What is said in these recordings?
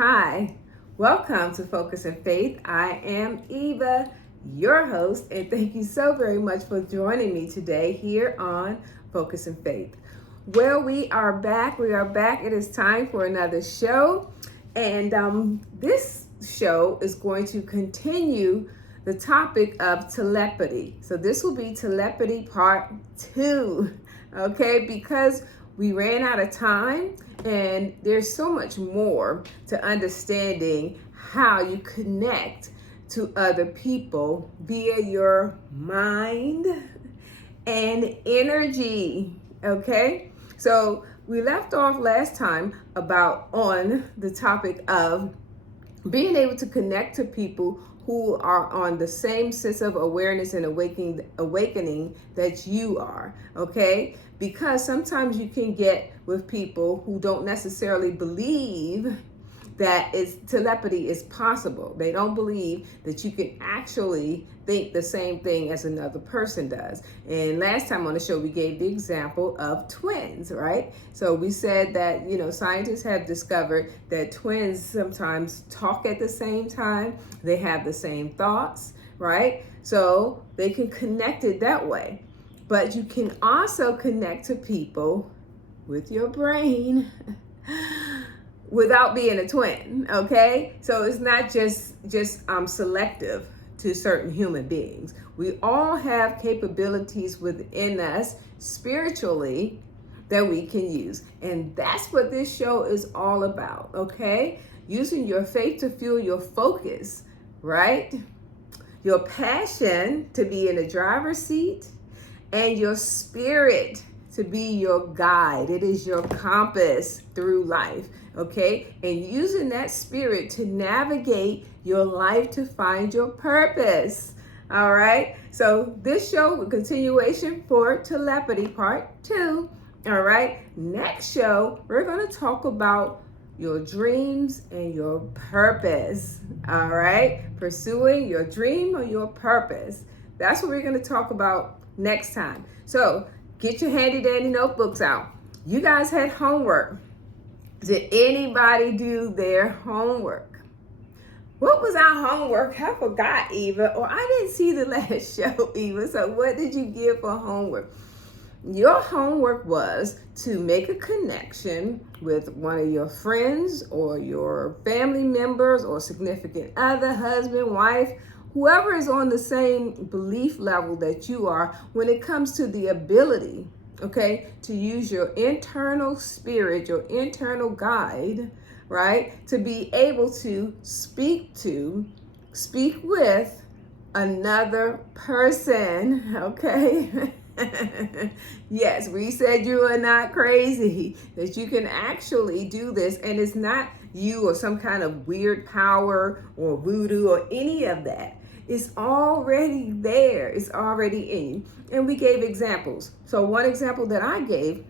Hi, welcome to Focus and Faith. I am Eva, your host, and thank you so very much for joining me today here on Focus and Faith. Well, we are back. It is time for another show, and this show is going to continue the topic of telepathy. So this will be telepathy part 2, okay? Because we ran out of time, and there's so much more to understanding how you connect to other people via your mind and energy, okay? So we left off last time about on the topic of being able to connect to people who are on the same sense of awareness and awakening that you are, okay? Because sometimes you can get with people who don't necessarily believe that telepathy is possible. They don't believe that you can actually think the same thing as another person does. And last time on the show, we gave the example of twins, right? So we said that, scientists have discovered that twins sometimes talk at the same time. They have the same thoughts, right? So they can connect it that way. But you can also connect to people with your brain without being a twin, okay? So it's not just selective to certain human beings. We all have capabilities within us spiritually that we can use. And that's what this show is all about, okay? Using your faith to fuel your focus, right? Your passion to be in the driver's seat, and your spirit to be your guide. It is your compass through life, okay? And using that spirit to navigate your life to find your purpose, all right? So this show, continuation for telepathy part 2, all right? Next show, we're going to talk about your dreams and your purpose, all right? Pursuing your dream or your purpose. That's what we're going to talk about next time. So get your handy dandy notebooks out. You guys had homework. Did anybody do their homework? What was our homework? I forgot, Eva, or I didn't see the last show, Eva. So what did you give for homework? Your homework was to make a connection with one of your friends or your family members or significant other, husband, wife, whoever is on the same belief level that you are when it comes to the ability, okay, to use your internal spirit, your internal guide, right, to be able to speak with another person, okay? Yes, we said you are not crazy, that you can actually do this, and it's not you or some kind of weird power or voodoo or any of that. It's already there. It's already in you. And we gave examples. So one example that I gave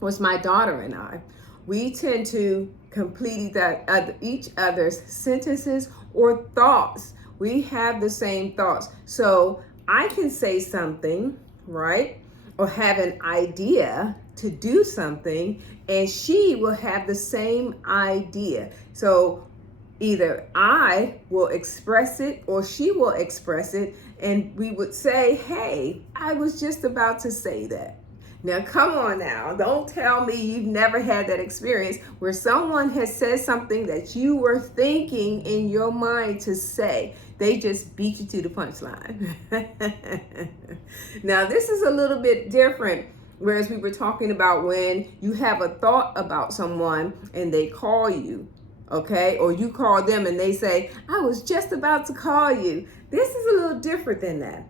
was my daughter and I. We tend to complete each other's sentences or thoughts. We have the same thoughts. So I can say something, right? Or have an idea to do something, and she will have the same idea. So either I will express it or she will express it, and we would say, hey, I was just about to say that. Now, come on now. Don't tell me you've never had that experience where someone has said something that you were thinking in your mind to say. They just beat you to the punchline. Now, this is a little bit different. Whereas we were talking about when you have a thought about someone and they call you, okay? Or you call them and they say, I was just about to call you. This is a little different than that.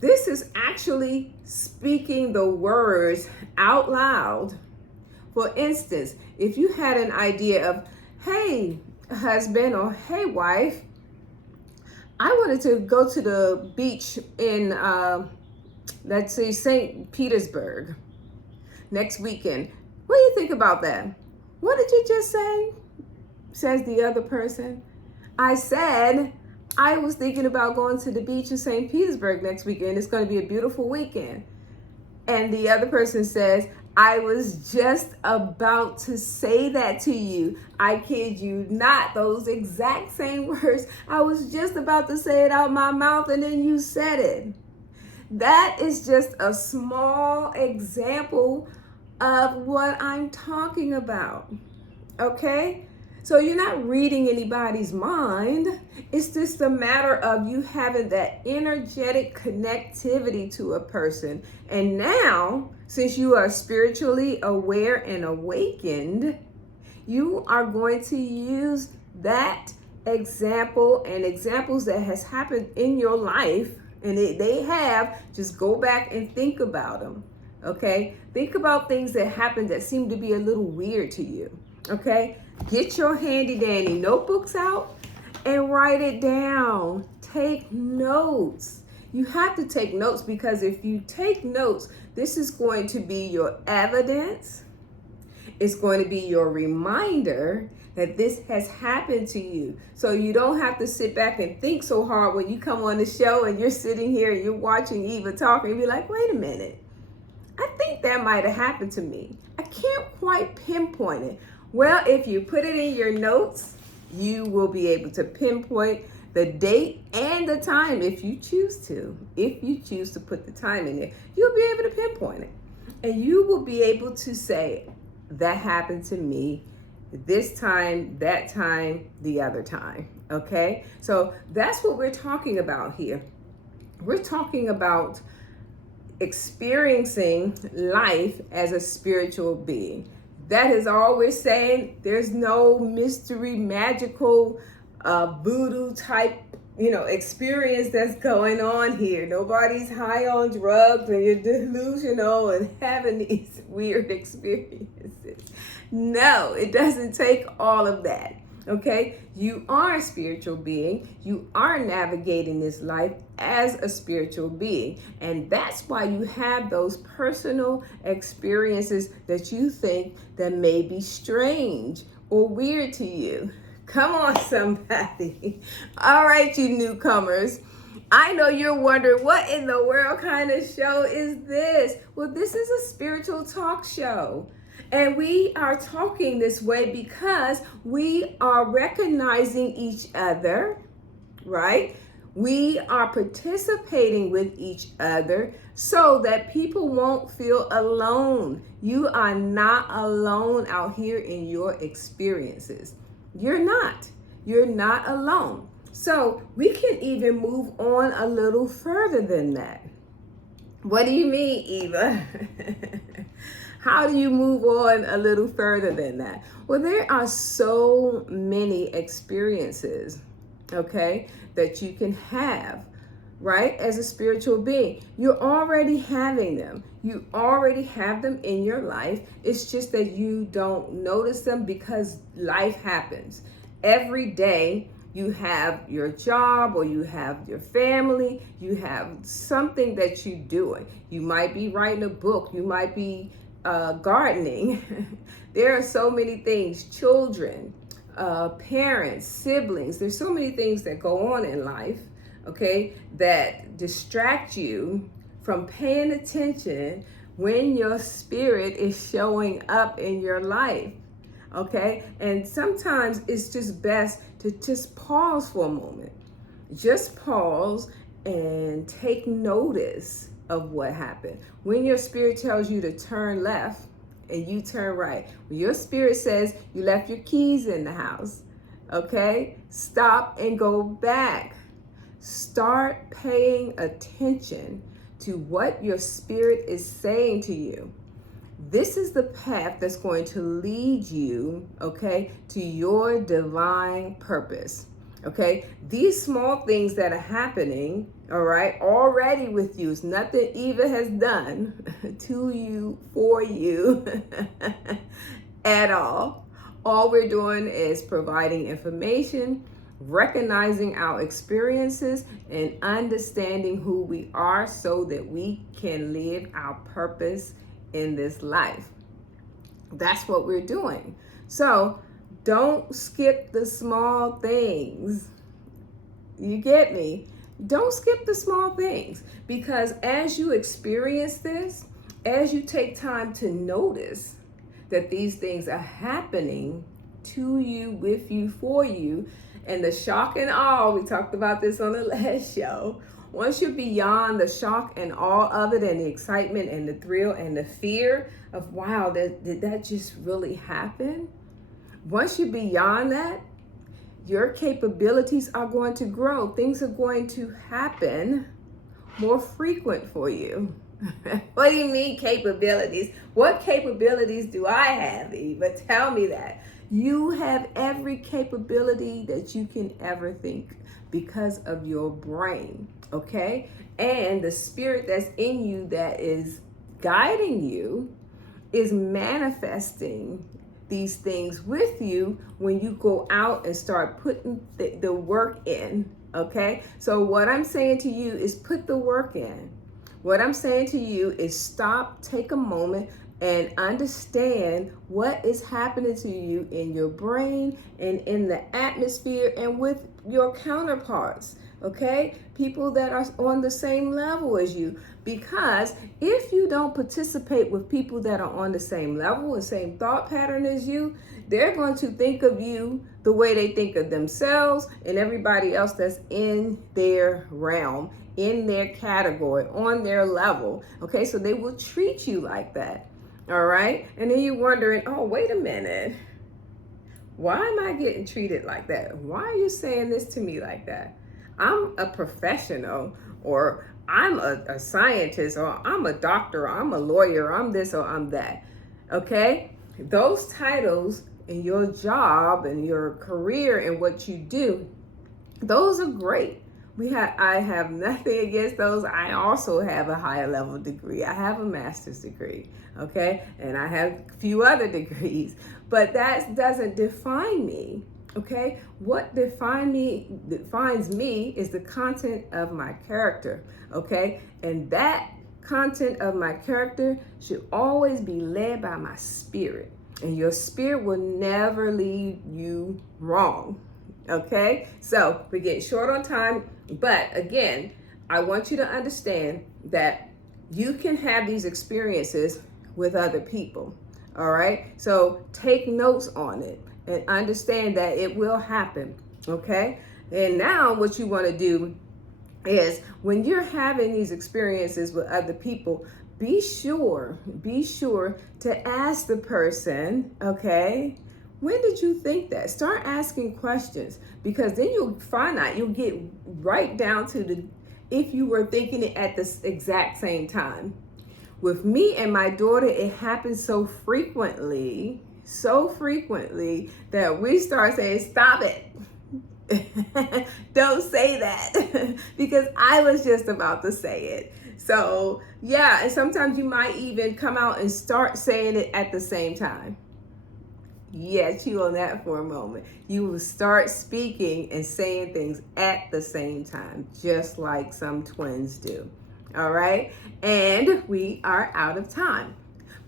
This is actually speaking the words out loud. For instance, if you had an idea of, hey, husband, or hey, wife, I wanted to go to the beach in, let's say, St. Petersburg next weekend. What do you think about that? What did you just say? Says the other person. I said, I was thinking about going to the beach in St. Petersburg next weekend. It's going to be a beautiful weekend. And the other person says, I was just about to say that to you. I kid you not. Those exact same words. I was just about to say it out my mouth and then you said it. That is just a small example of what I'm talking about. Okay? So you're not reading anybody's mind. It's just a matter of you having that energetic connectivity to a person. And now, since you are spiritually aware and awakened, you are going to use that example and examples that has happened in your life, and they have, just go back and think about them. Okay? Think about things that happened that seem to be a little weird to you. Okay? Get your handy dandy notebooks out and write it down. Take notes. You have to take notes, because if you take notes, this is going to be your evidence. It's going to be your reminder that this has happened to you. So you don't have to sit back and think so hard when you come on the show and you're sitting here and you're watching Eva talk and be like, wait a minute, I think that might have happened to me. I can't quite pinpoint it. Well, if you put it in your notes, you will be able to pinpoint the date and the time if you choose to. If you choose to put the time in there, you'll be able to pinpoint it. And you will be able to say, that happened to me this time, that time, the other time. Okay? So that's what we're talking about here. We're talking about experiencing life as a spiritual being. That is all we're saying. There's no mystery, magical, voodoo type, experience that's going on here. Nobody's high on drugs and you're delusional and having these weird experiences. No, it doesn't take all of that. Okay, you are a spiritual being. You are navigating this life as a spiritual being. And that's why you have those personal experiences that you think that may be strange or weird to you. Come on, somebody. All right, you newcomers. I know you're wondering, what in the world kind of show is this? Well, this is a spiritual talk show. And we are talking this way because we are recognizing each other, right? We are participating with each other so that people won't feel alone. You are not alone out here in your experiences. You're not. You're not alone. So we can even move on a little further than that. What do you mean, Eva? How do you move on a little further than that? Well, there are so many experiences, okay, that you can have, right, as a spiritual being. You're already having them. You already have them in your life. It's just that you don't notice them because life happens. Every day you have your job or you have your family, you have something that you're doing. You might be writing a book. You might be gardening. There are so many things, children, parents, siblings. There's so many things that go on in life, okay, that distract you from paying attention when your spirit is showing up in your life, okay? And sometimes it's just best to just pause for a moment. Just pause and take notice of what happened. When your spirit tells you to turn left and you turn right, when your spirit says you left your keys in the house, okay, stop and go back. Start paying attention to what your spirit is saying to you. This is the path that's going to lead you, okay, to your divine purpose. Okay, these small things that are happening, all right, already with you, it's nothing Eva has done to you, for you at all. All we're doing is providing information, recognizing our experiences, and understanding who we are so that we can live our purpose in this life. That's what we're doing. So don't skip the small things. You get me? Don't skip the small things, because as you experience this, as you take time to notice that these things are happening to you, with you, for you, and the shock and awe, we talked about this on the last show. Once you're beyond the shock and awe of it, and the excitement and the thrill and the fear of, wow, did that just really happen? Once you're beyond that, your capabilities are going to grow. Things are going to happen more frequent for you. What do you mean capabilities? What capabilities do I have, Eva? Tell me that. You have every capability that you can ever think because of your brain, okay? And the spirit that's in you that is guiding you is manifesting these things with you when you go out and start putting the work in, okay? So what I'm saying to you is put the work in. What I'm saying to you is stop, take a moment, and understand what is happening to you in your brain and in the atmosphere and with your counterparts, okay? People that are on the same level as you. Because if you don't participate with people that are on the same level and same thought pattern as you, they're going to think of you the way they think of themselves and everybody else that's in their realm, in their category, on their level. Okay, so they will treat you like that. All right, and then you're wondering, oh, wait a minute. Why am I getting treated like that? Why are you saying this to me like that? I'm a professional, or I'm a scientist, or I'm a doctor, or I'm a lawyer, or I'm this, or I'm that. Okay? Those titles in your job and your career and what you do, those are great. I have nothing against those. I also have a higher level degree. I have a master's degree, okay? And I have a few other degrees, but that doesn't define me, okay? What defines me is the content of my character, okay? And that content of my character should always be led by my spirit. And your spirit will never lead you wrong. Okay, so we're getting short on time, but again, I want you to understand that you can have these experiences with other people. All right, so take notes on it and understand that it will happen. Okay, and now what you want to do is when you're having these experiences with other people, be sure to ask the person, okay, when did you think that? Start asking questions, because then you'll find out, you'll get right down to if you were thinking it at the exact same time. With me and my daughter, it happens so frequently that we start saying, stop it. Don't say that, because I was just about to say it. So yeah, and sometimes you might even come out and start saying it at the same time. Yeah, chew on that for a moment. You will start speaking and saying things at the same time, just like some twins do. All right, and we are out of time.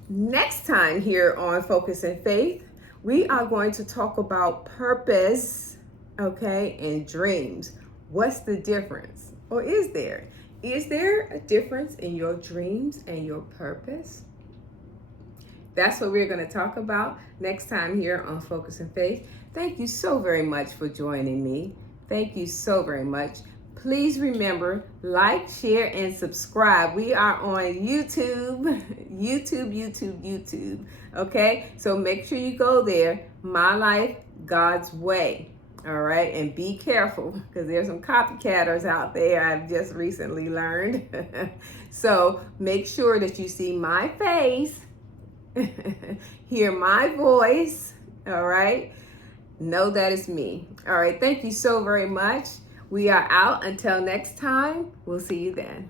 Next time here on Focus and Faith, we are going to talk about purpose, okay, and dreams. What's the difference? Or is there? Is there a difference in your dreams and your purpose? That's what we're going to talk about next time here on Focus and Faith. Thank you so very much for joining me. Thank you so very much. Please remember, like, share, and subscribe. We are on YouTube. Okay? So make sure you go there. My Life, God's Way. All right? And be careful, because there's some copycatters out there, I've just recently learned. So make sure that you see my face, hear my voice, all right? Know that it's me. All right, thank you so very much. We are out until next time. We'll see you then.